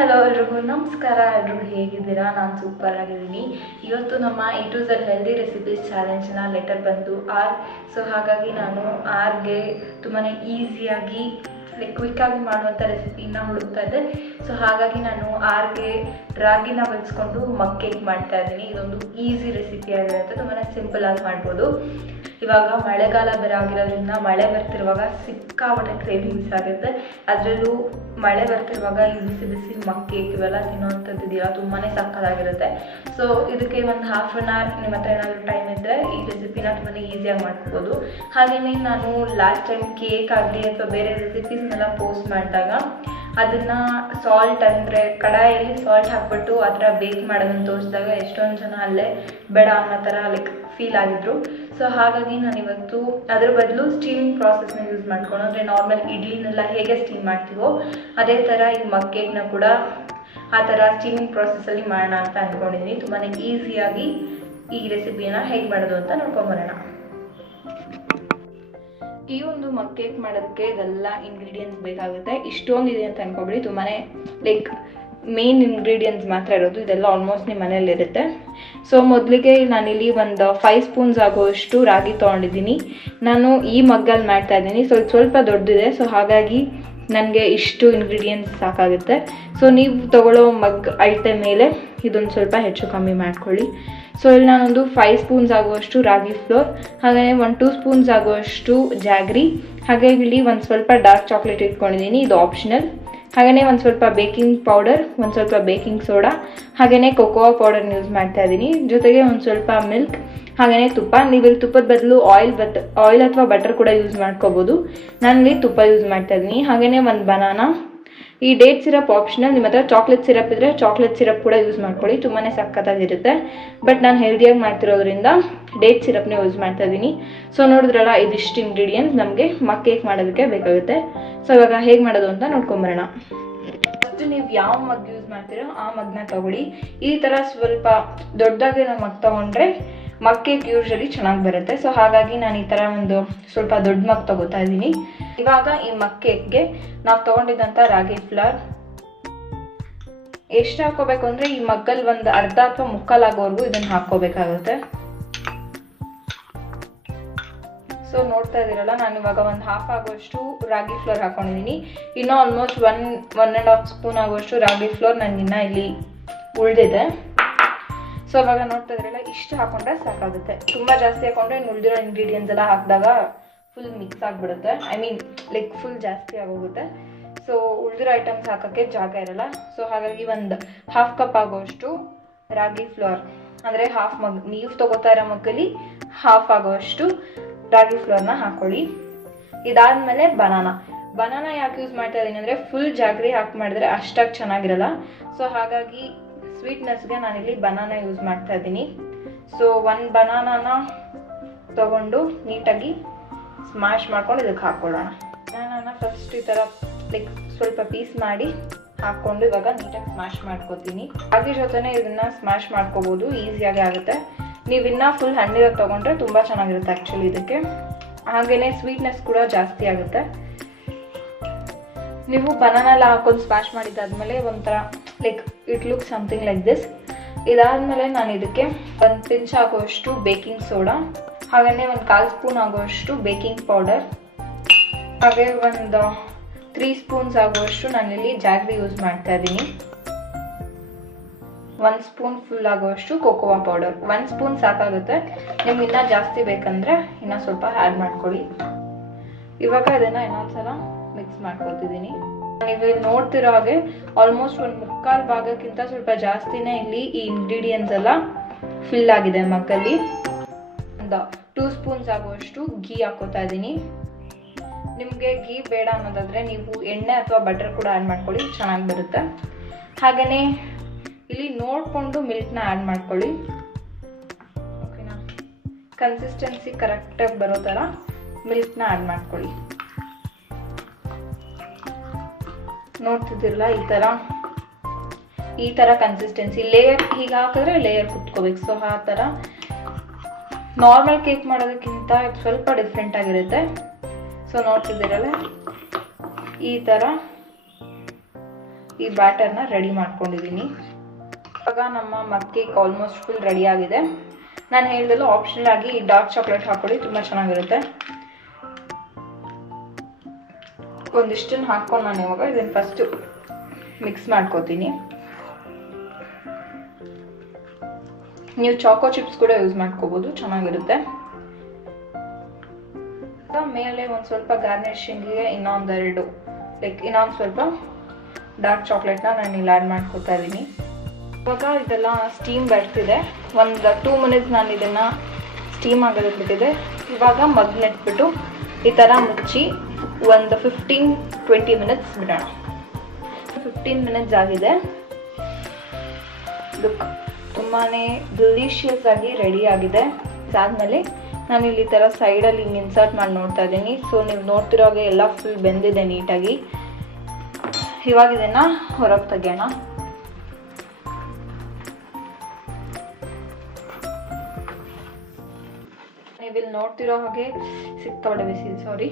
Hello ಎಲ್ರಿಗೂ ನಮಸ್ಕಾರ. ಎಲ್ರಿಗೂ ಹೇಗಿದ್ದೀರಾ? ನಾನು ಸೂಪರ್ ಆಗಿದ್ದೀನಿ. ಇವತ್ತು ನಮ್ಮ A to Z healthy recipes ಚಾಲೆಂಜ್ನ ಲೆಟರ್ ಬಂದು ಆರ್. ಸೊ ಹಾಗಾಗಿ ನಾನು ಆರ್ಗೆ ತುಂಬಾ ಈಸಿಯಾಗಿ ಕ್ವಿಕ್ಕಾಗಿ ಮಾಡುವಂಥ ರೆಸಿಪಿನ ಹುಡುಕ್ತಾ ಇದ್ದೆ. ಸೊ ಹಾಗಾಗಿ ನಾನು ಆರ್ಗೆ ರಾಗಿನ ಬಳಸ್ಕೊಂಡು ಮಗ್ ಕೇಕ್ ಮಾಡ್ತಾ ಇದ್ದೀನಿ. ಇದೊಂದು ಈಸಿ ರೆಸಿಪಿ ಆಗಿರುತ್ತೆ, ತುಂಬಾ ಸಿಂಪಲ್ ಆಗಿ ಮಾಡ್ಬೋದು. ಇವಾಗ ಮಳೆಗಾಲ ಬೇರೆ ಆಗಿರೋದ್ರಿಂದ ಮಳೆ ಬರ್ತಿರುವಾಗ ಸಿಕ್ಕಾಪಟ್ಟೆ ಕ್ರೇವಿಂಗ್ಸ್ ಆಗುತ್ತೆ. ಅದರಲ್ಲೂ ಮಳೆ ಬರ್ತಿರುವಾಗ ಈ ಬಿಸಿ ಬಿಸಿ ಮಗ್ ಕೇಕ್ ಇವೆಲ್ಲ ತಿನ್ನೋವಂಥದ್ದು ಇದೆಯಲ್ಲ, ತುಂಬಾ ಸಕ್ಕತ್ತಾಗಿರುತ್ತೆ. ಸೊ ಇದಕ್ಕೆ ಒಂದು ಹಾಫ್ ಆನ್ ಅವರ್ ನಿಮ್ಮ ಹತ್ರ ಏನಾದರೂ ಟೈಮ್ ಇದ್ದರೆ ಈ ರೆಸಿಪಿನ ತುಂಬಾ ಈಸಿಯಾಗಿ ಮಾಡ್ಕೋಬೋದು. ಹಾಗೆಯೇ ನಾನು ಲಾಸ್ಟ್ ಟೈಮ್ ಕೇಕ್ ಆಗಲಿ ಅಥವಾ ಬೇರೆ ರೆಸಿಪೀಸ್ನೆಲ್ಲ ಪೋಸ್ಟ್ ಮಾಡಿದಾಗ ಅದನ್ನು ಸಾಲ್ಟ್ ಅಂದರೆ ಕಡಾಯಲ್ಲಿ ಸಾಲ್ಟ್ ಹಾಕ್ಬಿಟ್ಟು ಆ ಥರ ಬೇಕ್ ಮಾಡೋದನ್ನು ತೋರಿಸಿದಾಗ ಎಷ್ಟೊಂದು ಜನ ಅಲ್ಲೇ ಬೇಡ ಅನ್ನೋ ಥರ ಫೀಲ್ ಆಗಿದ್ರು. ಸೊ ಹಾಗಾಗಿ ನಾನಿವತ್ತು ಅದ್ರ ಬದಲು ಸ್ಟೀಮಿಂಗ್ ಪ್ರಾಸೆಸ್ನ ಯೂಸ್ ಮಾಡ್ಕೊಂಡು, ಅಂದರೆ ನಾರ್ಮಲ್ ಇಡ್ಲಿನೆಲ್ಲ ಹೇಗೆ ಸ್ಟೀಮ್ ಮಾಡ್ತೀವೋ ಅದೇ ಥರ ಈ ಮಗ್ ಕೇಕ್ನ ಕೂಡ ಆ ಥರ ಸ್ಟೀಮಿಂಗ್ ಪ್ರಾಸೆಸ್ಸಲ್ಲಿ ಮಾಡೋಣ ಅಂತ ಅಂದ್ಕೊಂಡಿದ್ದೀನಿ. ತುಂಬಾ ಈಸಿಯಾಗಿ ಈ ರೆಸಿಪಿನ ಹೇಗೆ ಮಾಡೋದು ಅಂತ ನೋಡ್ಕೊಂಬರೋಣ. ಈ ಒಂದು ಮಗ್ ಕೇಕ್ ಮಾಡೋದಕ್ಕೆ ಇದೆಲ್ಲ ಇಂಗ್ರೀಡಿಯೆಂಟ್ಸ್ ಬೇಕಾಗುತ್ತೆ. ಇಷ್ಟೊಂದಿದೆ ಅಂತ ಅನ್ಕೊಬಿಡಿ, ತುಂಬಾ ಮೇನ್ ಇಂಗ್ರೀಡಿಯೆಂಟ್ಸ್ ಮಾತ್ರ ಇರೋದು. ಇದೆಲ್ಲ ಆಲ್ಮೋಸ್ಟ್ ನಿಮ್ಮ ಮನೇಲಿರುತ್ತೆ. ಸೊ ಮೊದಲಿಗೆ ನಾನಿಲ್ಲಿ ಒಂದು 5 ಸ್ಪೂನ್ಸ್ ಆಗುವಷ್ಟು ರಾಗಿ ತೊಗೊಂಡಿದ್ದೀನಿ. ನಾನು ಈ ಮಗ್ಗಲ್ಲಿ ಮಾಡ್ತಾ ಇದ್ದೀನಿ. ಸೊ ಇದು ಸ್ವಲ್ಪ ದೊಡ್ಡದಿದೆ, ಸೊ ಹಾಗಾಗಿ ನನಗೆ ಇಷ್ಟು ಇಂಗ್ರೀಡಿಯೆಂಟ್ಸ್ ಸಾಕಾಗುತ್ತೆ. ಸೊ ನೀವು ತೊಗೊಳ್ಳೋ ಮಗ್ ಅಳತೆ ಮೇಲೆ ಇದೊಂದು ಸ್ವಲ್ಪ ಹೆಚ್ಚು ಕಮ್ಮಿ ಮಾಡ್ಕೊಳ್ಳಿ. ಸೊ ಇಲ್ಲಿ ನಾನೊಂದು 5 ಸ್ಪೂನ್ಸ್ ಆಗುವಷ್ಟು ರಾಗಿ ಫ್ಲೋರ್, ಹಾಗೆಯೇ 1-2 ಸ್ಪೂನ್ಸ್ ಆಗುವಷ್ಟು ಜಾಗ್ರಿ, ಹಾಗೆ ಇಲ್ಲಿ ಒಂದು ಸ್ವಲ್ಪ ಡಾರ್ಕ್ ಚಾಕ್ಲೇಟ್ ಇಟ್ಕೊಂಡಿದ್ದೀನಿ, ಇದು ಆಪ್ಷನಲ್. ಹಾಗೆಯೇ ಒಂದು ಸ್ವಲ್ಪ ಬೇಕಿಂಗ್ ಪೌಡರ್, ಒಂದು ಸ್ವಲ್ಪ ಬೇಕಿಂಗ್ ಸೋಡಾ, ಹಾಗೆಯೇ ಕೊಕೋವಾ ಪೌಡರ್ನ ಯೂಸ್ ಮಾಡ್ತಾ ಇದ್ದೀನಿ. ಜೊತೆಗೆ ಒಂದು ಸ್ವಲ್ಪ ಮಿಲ್ಕ್, ಹಾಗೆಯೇ ತುಪ್ಪ. ನೀವು ಇಲ್ಲಿ ತುಪ್ಪದ ಬದಲು ಆಯಿಲ್ ಅಥವಾ ಬಟರ್ ಕೂಡ ಯೂಸ್ ಮಾಡ್ಕೋಬೋದು. ನಾನಿಲ್ಲಿ ತುಪ್ಪ ಯೂಸ್ ಮಾಡ್ತಾ ಇದ್ದೀನಿ. ಹಾಗೆಯೇ ಒಂದು ಬನಾನಾ. ಈ ಡೇಟ್ ಸಿರಪ್ ಆಪ್ಷನಲ್, ನಿಮ್ಮ ಹತ್ರ ಚಾಕ್ಲೇಟ್ ಸಿರಪ್ ಇದ್ದರೆ ಚಾಕ್ಲೇಟ್ ಸಿರಪ್ ಕೂಡ ಯೂಸ್ ಮಾಡ್ಕೊಳ್ಳಿ, ತುಂಬಾ ಸಖತ್ತಾಗಿರುತ್ತೆ. ಬಟ್ ನಾನು ಹೆಲ್ದಿಯಾಗಿ ಮಾಡ್ತಿರೋದ್ರಿಂದ ಡೇಟ್ ಸಿರಪ್ನೇ ಯೂಸ್ ಮಾಡ್ತಾ ಇದ್ದೀನಿ. ಸೊ ನೋಡಿದ್ರಲ್ಲ, ಇದಿಷ್ಟು ಇಂಗ್ರೀಡಿಯೆಂಟ್ಸ್ ನಮಗೆ ಮಗ್ ಕೇಕ್ ಮಾಡೋದಕ್ಕೆ ಬೇಕಾಗುತ್ತೆ. ಸೊ ಇವಾಗ ಹೇಗೆ ಮಾಡೋದು ಅಂತ ನೋಡ್ಕೊಂಬರೋಣ. ಫಸ್ಟ್ ನೀವು ಯಾವ ಮಗ್ ಯೂಸ್ ಮಾಡ್ತೀರೋ ಆ ಮಗ್ನ ತೊಗೊಳ್ಳಿ. ಈ ಥರ ಸ್ವಲ್ಪ ದೊಡ್ಡದಾಗಿರೋ ಮಗ್ ತೊಗೊಂಡ್ರೆ ಮಗ್ ಕೇಕ್ ಯೂಶಲಿ ಚೆನ್ನಾಗಿ ಬರುತ್ತೆ. ಸೊ ಹಾಗಾಗಿ ನಾನು ಈ ಥರ ಒಂದು ಸ್ವಲ್ಪ ದೊಡ್ಡ ಮಗ್ ತೊಗೋತಾ ಇದ್ದೀನಿ. ಇವಾಗ ಈ ಮಗ್ ಕೇಕ್ಗೆ ನಾವು ತೊಗೊಂಡಿದ್ದಂಥ ರಾಗಿ ಫ್ಲೋರ್ ಎಷ್ಟು ಹಾಕೋಬೇಕು ಅಂದರೆ ಈ ಮಗ್ಗಲ್ಲಿ ಒಂದು ಅರ್ಧ ಅಥವಾ ಮುಕ್ಕಾಲು ಆಗೋವರೆಗೂ ಇದನ್ನು ಹಾಕ್ಕೋಬೇಕಾಗುತ್ತೆ. ಸೊ ನೋಡ್ತಾ ಇದ್ದೀರಲ್ಲ, ನಾನು ಇವಾಗ ಒಂದು ಹಾಫ್ ಆಗುವಷ್ಟು ರಾಗಿ ಫ್ಲೋರ್ ಹಾಕೊಂಡಿದ್ದೀನಿ. ಇನ್ನೂ ಆಲ್ಮೋಸ್ಟ್ 1-1.5 ಸ್ಪೂನ್ ಆಗುವಷ್ಟು ರಾಗಿ ಫ್ಲೋರ್ ನನಗಿನ್ನ ಇಲ್ಲಿ ಉಳಿದಿದೆ. ಸೊ ಇವಾಗ ನೋಡ್ತಾ ಇದ್ರಲ್ಲ, ಇಷ್ಟು ಹಾಕೊಂಡ್ರೆ ಸಾಕಾಗುತ್ತೆ. ತುಂಬ ಜಾಸ್ತಿ ಹಾಕೊಂಡ್ರೆ ಉಳಿದಿರೋ ಇಂಗ್ರೀಡಿಯೆಂಟ್ಸ್ ಎಲ್ಲ ಹಾಕಿದಾಗ ಫುಲ್ ಮಿಕ್ಸ್ ಆಗಿಬಿಡುತ್ತೆ. ಫುಲ್ ಜಾಸ್ತಿ ಆಗೋಗುತ್ತೆ. ಸೊ ಉಳಿದಿರೋ ಐಟಮ್ಸ್ ಹಾಕೋಕ್ಕೆ ಜಾಗ ಇರಲ್ಲ. ಸೊ ಹಾಗಾಗಿ ಒಂದು ಹಾಫ್ ಕಪ್ ಆಗೋಷ್ಟು ರಾಗಿ ಫ್ಲೋರ್, ಅಂದರೆ ಹಾಫ್ ಮಗ್, ನೀವು ತೊಗೋತಾ ಇರೋ ಮಗ್ಗಲ್ಲಿ ಹಾಫ್ ಆಗೋಷ್ಟು ರಾಗಿ ಫ್ಲೋರ್ನ ಹಾಕ್ಕೊಳ್ಳಿ. ಇದಾದಮೇಲೆ ಬನಾನಾ ಯಾಕೆ ಯೂಸ್ ಮಾಡ್ತಾ ಇದ್ದೀನಿ ಅಂದರೆ ಫುಲ್ ಜಾಗ್ರಿ ಹಾಕಿ ಮಾಡಿದ್ರೆ ಅಷ್ಟಾಗಿ ಚೆನ್ನಾಗಿರಲ್ಲ. ಸೊ ಹಾಗಾಗಿ ಸ್ವೀಟ್ನೆಸ್ಗೆ ನಾನಿಲ್ಲಿ ಬನಾನಾ ಯೂಸ್ ಮಾಡ್ತಾ ಇದ್ದೀನಿ. ಸೊ ಒಂದು ಬನಾನಾನ ತೊಗೊಂಡು ನೀಟಾಗಿ ಸ್ಮ್ಯಾಶ್ ಮಾಡ್ಕೊಂಡು ಇದಕ್ಕೆ ಹಾಕ್ಕೊಳ್ಳೋಣ. ಬನಾನಾನ ಫಸ್ಟ್ ಈ ಥರ ಸ್ವಲ್ಪ ಪೀಸ್ ಮಾಡಿ ಹಾಕ್ಕೊಂಡು ಇವಾಗ ನೀಟಾಗಿ ಸ್ಮ್ಯಾಶ್ ಮಾಡ್ಕೋತೀನಿ. ರಾಗಿ ಜೊತೆನೇ ಇದನ್ನು ಸ್ಮ್ಯಾಶ್ ಮಾಡ್ಕೋಬೋದು, ಈಸಿಯಾಗಿ ಆಗುತ್ತೆ. ನೀವು ಇನ್ನೂ ಫುಲ್ ಹಣ್ಣಿರೋದು ತೊಗೊಂಡ್ರೆ ತುಂಬ ಚೆನ್ನಾಗಿರುತ್ತೆ ಆ್ಯಕ್ಚುಲಿ ಇದಕ್ಕೆ. ಹಾಗೆಯೇ ಸ್ವೀಟ್ನೆಸ್ ಕೂಡ ಜಾಸ್ತಿ ಆಗುತ್ತೆ. ನೀವು ಬನಾನಾ ಎಲ್ಲ ಹಾಕೊಂಡು ಸ್ಮ್ಯಾಶ್ ಮಾಡಿದ್ದಾದ್ಮೇಲೆ ಒಂಥರ it look something like this. ಇದಾದಮೇಲೆ ನಾನು ಇದಕ್ಕೆ ಒಂದು ಪಿಂಚ್ ಆಗುವಷ್ಟು ಬೇಕಿಂಗ್ ಸೋಡಾ, ಹಾಗೆಯೇ ಒಂದು 1/4 ಸ್ಪೂನ್ ಆಗುವಷ್ಟು ಬೇಕಿಂಗ್ ಪೌಡರ್, ಹಾಗೆ ಒಂದು 3 ಸ್ಪೂನ್ಸ್ ಆಗುವಷ್ಟು ನಾನಿಲ್ಲಿ ಜಾಗ್ರಿ ಯೂಸ್ ಮಾಡ್ತಾ ಇದ್ದೀನಿ. 1 ಸ್ಪೂನ್ ಫುಲ್ ಆಗುವಷ್ಟು ಕೊಕೋವಾ ಪೌಡರ್. 1 ಸ್ಪೂನ್ ಸಾಕಾಗುತ್ತೆ. ನಿಮ್ಗೆ ಇನ್ನೂ ಜಾಸ್ತಿ ಬೇಕಂದರೆ ಇನ್ನೂ ಸ್ವಲ್ಪ ಆ್ಯಡ್ ಮಾಡ್ಕೊಳ್ಳಿ. ಇವಾಗ ಇದನ್ನು ಇನ್ನೊಂದ್ಸಲ ಮಿಕ್ಸ್ ಮಾಡ್ಕೊತಿದ್ದೀನಿ. ನೀವು ಇಲ್ಲಿ ನೋಡ್ತಿರೋ ಹಾಗೆ ಆಲ್ಮೋಸ್ಟ್ ಒಂದು ಮುಕ್ಕಾಲು ಭಾಗಕ್ಕಿಂತ ಸ್ವಲ್ಪ ಜಾಸ್ತಿನೇ ಇಲ್ಲಿ ಈ ಇಂಗ್ರೀಡಿಯೆಂಟ್ಸ್ ಎಲ್ಲ ಫಿಲ್ ಆಗಿದೆ ಮಗ್ಗಲ್ಲಿ. ಒಂದು 2 ಸ್ಪೂನ್ಸ್ ಆಗುವಷ್ಟು ಗೀ ಹಾಕೋತಾ ಇದ್ದೀನಿ. ನಿಮಗೆ ಗೀ ಬೇಡ ಅನ್ನೋದಾದರೆ ನೀವು ಎಣ್ಣೆ ಅಥವಾ ಬಟರ್ ಕೂಡ ಆ್ಯಡ್ ಮಾಡ್ಕೊಳ್ಳಿ, ಚೆನ್ನಾಗಿ ಬರುತ್ತೆ. ಹಾಗೆಯೇ ಇಲ್ಲಿ ನೋಡಿಕೊಂಡು ಮಿಲ್ಕ್ನ ಆ್ಯಡ್ ಮಾಡ್ಕೊಳ್ಳಿ. ಓಕೆನಾ? ಕನ್ಸಿಸ್ಟೆನ್ಸಿ ಕರೆಕ್ಟಾಗಿ ಬರೋ ಥರ ಮಿಲ್ಕ್ನ ಆ್ಯಡ್ ಮಾಡ್ಕೊಳ್ಳಿ. ನೋಡ್ತಿದ್ದಿರಲ್ಲ, ಈ ಥರ ಕನ್ಸಿಸ್ಟೆನ್ಸಿ. ಲೇಯರ್ ಹೀಗೆ ಹಾಕಿದ್ರೆ ಲೇಯರ್ ಕುತ್ಕೋಬೇಕು. ಸೊ ಆ ಥರ ನಾರ್ಮಲ್ ಕೇಕ್ ಮಾಡೋದಕ್ಕಿಂತ ಸ್ವಲ್ಪ ಡಿಫ್ರೆಂಟ್ ಆಗಿರುತ್ತೆ. ಸೊ ನೋಡ್ತಿದ್ದೀರಲ್ಲ, ಈ ಥರ ಈ ಬ್ಯಾಟರ್ನ ರೆಡಿ ಮಾಡ್ಕೊಂಡಿದ್ದೀನಿ. ಇವಾಗ ನಮ್ಮ ಮಗ್ ಕೇಕ್ ಆಲ್ಮೋಸ್ಟ್ ಫುಲ್ ರೆಡಿ ಆಗಿದೆ. ನಾನು ಹೇಳಿದೆಲ್ಲ ಆಪ್ಷನಲ್ ಆಗಿ ಡಾರ್ಕ್ ಚಾಕ್ಲೇಟ್ ಹಾಕೊಳ್ಳಿ, ತುಂಬ ಚೆನ್ನಾಗಿರುತ್ತೆ. ಒಂದಿಷ್ಟನ್ನು ಹಾಕ್ಕೊಂಡು ನಾನು ಇವಾಗ ಇದನ್ನು ಫಸ್ಟು ಮಿಕ್ಸ್ ಮಾಡ್ಕೋತೀನಿ. ನೀವು ಚಾಕೋ ಚಿಪ್ಸ್ ಕೂಡ ಯೂಸ್ ಮಾಡ್ಕೋಬೋದು, ಚೆನ್ನಾಗಿರುತ್ತೆ. ಮೇಲೆ ಒಂದು ಸ್ವಲ್ಪ ಗಾರ್ನಿಶಿಂಗಿಗೆ ಇನ್ನೊಂದು ಸ್ವಲ್ಪ ಡಾರ್ಕ್ ಚಾಕ್ಲೇಟ್ನ ನಾನು ಇಲ್ಲಿ ಆ್ಯಡ್ ಮಾಡ್ಕೊತಾ ಇದ್ದೀನಿ. ಇವಾಗ ಇದೆಲ್ಲ ಸ್ಟೀಮ್ ಬರ್ತಿದೆ. ಒಂದು 2 ಮಿನಿಟ್ಸ್ ನಾನು ಇದನ್ನು ಸ್ಟೀಮ್ ಆಗೋದಕ್ಕೆ ಬಿಟ್ಟಿದೆ. ಇವಾಗ ಮಗ್ನೆಟ್ಬಿಟ್ಟು ಈ ಥರ ಮುಚ್ಚಿ ಒಂದು 15-20 ಮಿನಿಟ್ಸ್ ಬಿಡೋಣ. 15 ಮಿನಿಟ್ಸ್ ಆಗಿದೆ. ಇದು ತುಂಬಾ ಡೆಲಿಷಿಯಸ್ ಆಗಿ ರೆಡಿ ಆಗಿದೆ. ಇದಾದಮೇಲೆ ನಾನು ಇಲ್ಲಿ ಥರ ಸೈಡಲ್ಲಿ ಹಿಂಗೆ ಇನ್ಸರ್ಟ್ ಮಾಡಿ ನೋಡ್ತಾ ಇದ್ದೀನಿ. ಸೊ ನೀವು ನೋಡ್ತಿರೋ ಹಾಗೆ ಎಲ್ಲ ಫುಲ್ ಬೆಂದಿದೆ ನೀಟಾಗಿ. ಇವಾಗ ಇದನ್ನು ಹೊರಗೆ ತೆಗೆಯೋಣ. ನೀವಿಲ್ಲಿ ನೋಡ್ತಿರೋ ಹಾಗೆ ಸಿಕ್ತಾವಡೆ ಬಿಸಿ, ಸಾರಿ.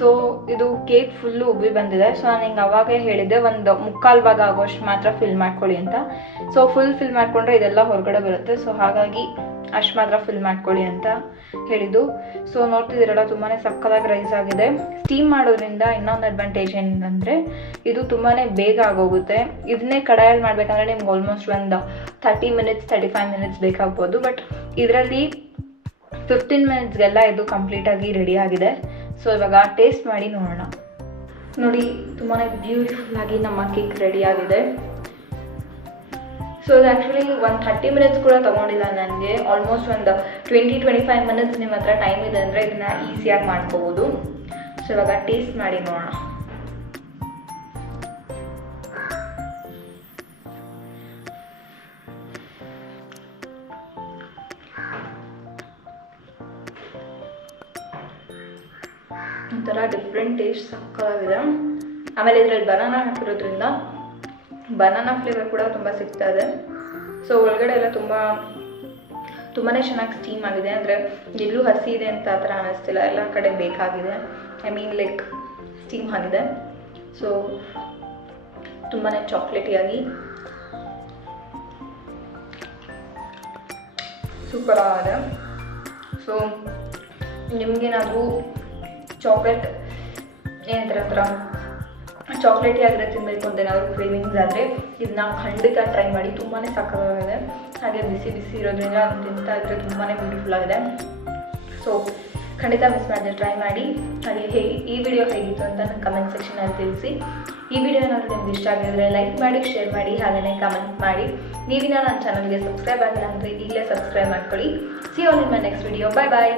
ಸೊ ಇದು ಕೇಕ್ ಫುಲ್ಲು ಉಬ್ಬಿ ಬಂದಿದೆ. ಸೊ ನಾನು ಹಿಂಗೆ ಅವಾಗೇ ಹೇಳಿದ್ದೆ ಒಂದು 3/4 ಭಾಗ ಆಗೋಷ್ಟು ಮಾತ್ರ ಫಿಲ್ ಮಾಡ್ಕೊಳ್ಳಿ ಅಂತ. ಸೊ ಫುಲ್ ಫಿಲ್ ಮಾಡಿಕೊಂಡ್ರೆ ಇದೆಲ್ಲ ಹೊರಗಡೆ ಬರುತ್ತೆ. ಸೊ ಹಾಗಾಗಿ ಅಷ್ಟು ಮಾತ್ರ ಫಿಲ್ ಮಾಡ್ಕೊಳ್ಳಿ ಅಂತ ಹೇಳಿದ್ದು. ಸೊ ನೋಡ್ತಿದ್ದೀರಲ್ಲ, ತುಂಬಾ ಸಕ್ಕತ್ತಾಗಿ ರೈಸ್ ಆಗಿದೆ. ಸ್ಟೀಮ್ ಮಾಡೋದ್ರಿಂದ ಇನ್ನೊಂದು ಅಡ್ವಾಂಟೇಜ್ ಏನಂದರೆ ಇದು ತುಂಬಾ ಬೇಗ ಆಗೋಗುತ್ತೆ. ಇದನ್ನೇ ಕಡಾಯಲ್ಲಿ ಮಾಡಬೇಕಂದ್ರೆ ನಿಮ್ಗೆ ಆಲ್ಮೋಸ್ಟ್ ಒಂದು 30 ಮಿನಿಟ್ಸ್ 35 ಮಿನಿಟ್ಸ್ ಬೇಕಾಗ್ಬೋದು. ಬಟ್ ಇದರಲ್ಲಿ 15 ಮಿನಿಟ್ಸ್ಗೆಲ್ಲ ಇದು ಕಂಪ್ಲೀಟಾಗಿ ರೆಡಿ ಆಗಿದೆ. ಸೊ ಇವಾಗ ಟೇಸ್ಟ್ ಮಾಡಿ ನೋಡೋಣ. ನೋಡಿ, ತುಂಬಾ ಬ್ಯೂಟಿಫುಲ್ಲಾಗಿ ನಮ್ಮ ಕೇಕ್ ರೆಡಿ ಆಗಿದೆ. ಸೊ ಇದು ಆ್ಯಕ್ಚುಲಿ ಒಂದು 30 ಮಿನಿಟ್ಸ್ ಕೂಡ ತೊಗೊಂಡಿಲ್ಲ ನನಗೆ. ಆಲ್ಮೋಸ್ಟ್ ಒಂದು 20-25 ಮಿನಿಟ್ಸ್ ನಿಮ್ಮ ಹತ್ರ ಟೈಮ್ ಇದೆ ಅಂದರೆ ಇದನ್ನು ಈಸಿಯಾಗಿ ಮಾಡ್ಕೋಬೋದು. ಸೊ ಇವಾಗ ಟೇಸ್ಟ್ ಮಾಡಿ ನೋಡೋಣ. ಒಂಥರ ಡಿಫ್ರೆಂಟ್ ಟೇಸ್ಟ್ ಸಕ್ಕತ್ತಾಗಿದೆ. ಆಮೇಲೆ ಇದರಲ್ಲಿ ಬನಾನಾ ಹಾಕಿರೋದ್ರಿಂದ ಬನಾನಾ ಫ್ಲೇವರ್ ಕೂಡ ತುಂಬ ಸಿಗ್ತಾ ಇದೆ. ಸೊ ಒಳಗಡೆ ಎಲ್ಲ ತುಂಬಾ ಚೆನ್ನಾಗಿ ಸ್ಟೀಮ್ ಆಗಿದೆ. ಅಂದರೆ ಎಲ್ಲೂ ಹಸಿ ಇದೆ ಅಂತ ಆ ಥರ ಅನ್ನಿಸ್ತಿಲ್ಲ, ಎಲ್ಲ ಕಡೆ ಬೇಕಾಗಿದೆ. ಸ್ಟೀಮ್ ಆಗಿದೆ. ಸೊ ತುಂಬಾ ಚಾಕ್ಲೇಟಿಯಾಗಿ ಸೂಪರ್ ಆಗಿದೆ. ಸೊ ನಿಮಗೇನಾದರೂ ಚಾಕ್ಲೇಟ್ ಏನಂತಾರೆ ಚಾಕ್ಲೇಟಿ ಆಗಿರೋ ತಿನ್ನಬೇಕು ಅಂತ ಏನಾದರೂ ಕ್ರೇವಿಂಗ್ಸ್ ಆದರೆ ಇದನ್ನ ಖಂಡಿತ ಟ್ರೈ ಮಾಡಿ. ತುಂಬಾ ಸಕ್ಕತ್ತಾಗಿದೆ. ಹಾಗೆ ಬಿಸಿ ಬಿಸಿ ಇರೋದ್ರಿಂದ ಅದನ್ನು ತಿಂತಾ ಇದ್ದರೆ ತುಂಬಾ ಬ್ಯೂಟಿಫುಲ್ ಆಗಿದೆ. ಸೊ ಖಂಡಿತ ಮಿಸ್ ಮಾಡಿದೆ, ಟ್ರೈ ಮಾಡಿ. ಹಾಗೆ ಈ ವಿಡಿಯೋ ಹೇಗಿತ್ತು ಅಂತ ನನ್ನ ಕಮೆಂಟ್ ಸೆಕ್ಷನಲ್ಲಿ ತಿಳಿಸಿ. ಈ ವಿಡಿಯೋ ಏನಾದರೂ ನಿಮ್ಗೆ ಇಷ್ಟ ಆಗಿದ್ರೆ ಲೈಕ್ ಮಾಡಿ, ಶೇರ್ ಮಾಡಿ, ಹಾಗೆಯೇ ಕಮೆಂಟ್ ಮಾಡಿ. ನೀವಿನ ನನ್ನ ಚಾನಲ್ಗೆ ಸಬ್ಸ್ಕ್ರೈಬ್ ಆಗಿಲ್ಲ ಅಂದರೆ ಈಗಲೇ ಸಬ್ಸ್ಕ್ರೈಬ್ ಮಾಡ್ಕೊಳ್ಳಿ. See you all in my next video. Bye bye.